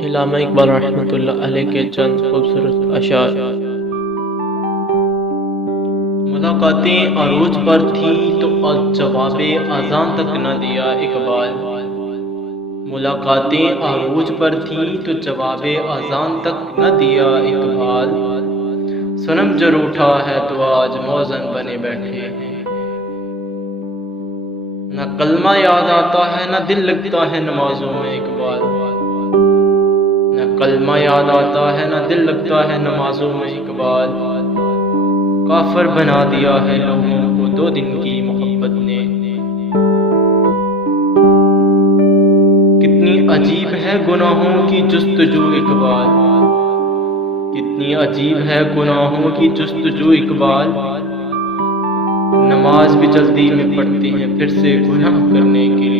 इल्लामा इकबाल रहमतुल्लाह अलैह के चंद खूबसूरत अशार। मुलाकातें अरूज पर थी तो जवाबे अज़ान तक न दिया इकबाल। मुलाकातें अरूज पर थी तो जवाबे अज़ान तक न दिया इकबाल। सनम जो रूठा है तो आज मौज़न बने बैठे हैं। न कलमा याद आता है न दिल लगता है नमाजों में इकबाल। न कलमा याद आता है न दिल लगता है नमाजों में इकबाल। काफिर बना दिया है लोगों को 2 दिन की मोहब्बत ने। कितनी अजीब है गुनाहों की जुस्तजू इकबाल। कितनी अजीब है गुनाहों की जुस्तजू इकबाल। नमाज भी जल्दी में पढ़ते हैं फिर से गुनाह करने के लिए।